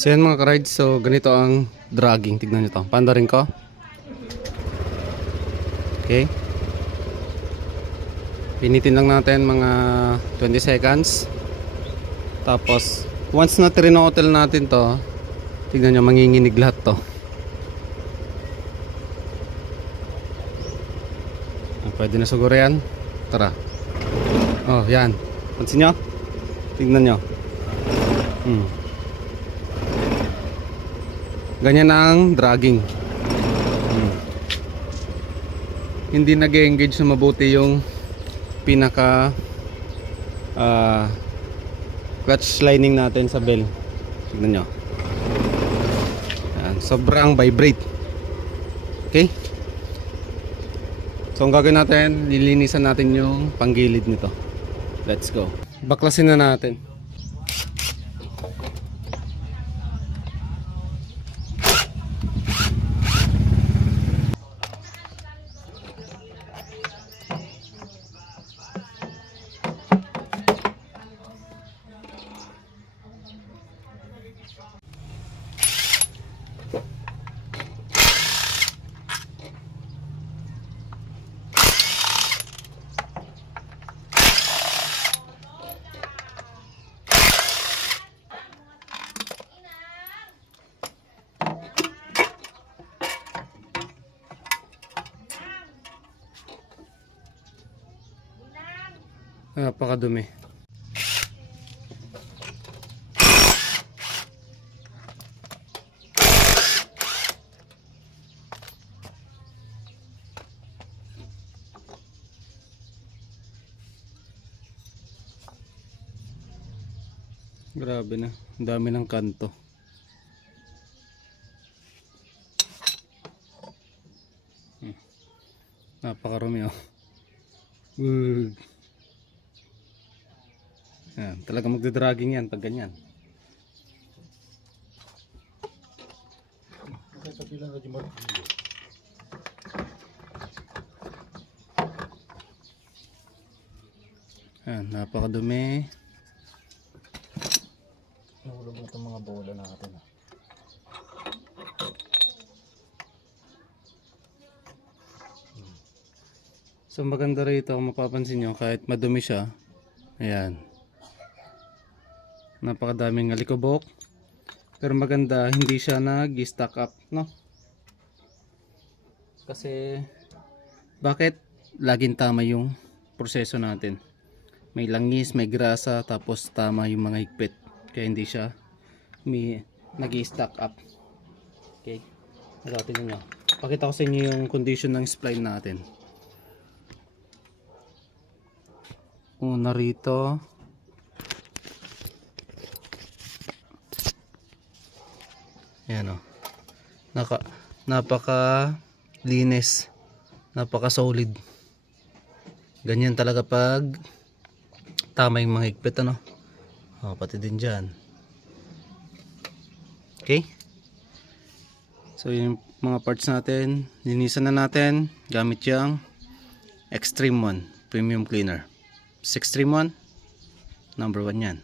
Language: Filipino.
So yan mga ka-rides, so ganito ang dragging. Tignan nyo to. Panda rin ko. Okay. Pinitin lang natin mga 20 seconds. Tapos once na trinotel natin to, tignan nyo, manginginig lahat to. Pwede na siguro yan. Tara. Oh, yan. Pansin nyo? Tignan nyo. Ganyan ang dragging. Hindi nag-engage na mabuti yung pinaka clutch lining natin sa bell. Tignan nyo. Yan. Sobrang vibrate. Okay. So ang gagawin natin, lilinisan natin yung panggilid nito. Let's go. Baklasin na natin. Napakadumi. Grabe na, ang dami ng kanto. Napakarami oh. Yan, talaga magda-dragging yan pag ganyan. Yan, napakadumi. Nahulog na itong mga bola natin. So maganda rito, kung mapapansin nyo, kahit madumi siya, ayan, napakadaming alikobok, pero maganda hindi siya nag-stack up, no? Kasi bakit laging tama yung proseso natin, may langis, may grasa, tapos tama yung mga higpit, kaya hindi siya may nag-stack up. Okay, natin nyo, pakita ko sa inyo yung condition ng spline natin. Una rito, ayan o, napaka linis, napaka solid. Ganyan talaga pag tama yung mga higpit, ano? O, pati din dyan. Okay, so yung mga parts natin, linisan na natin gamit yung Extreme 1 Premium Cleaner. Extreme 1 number 1 yan.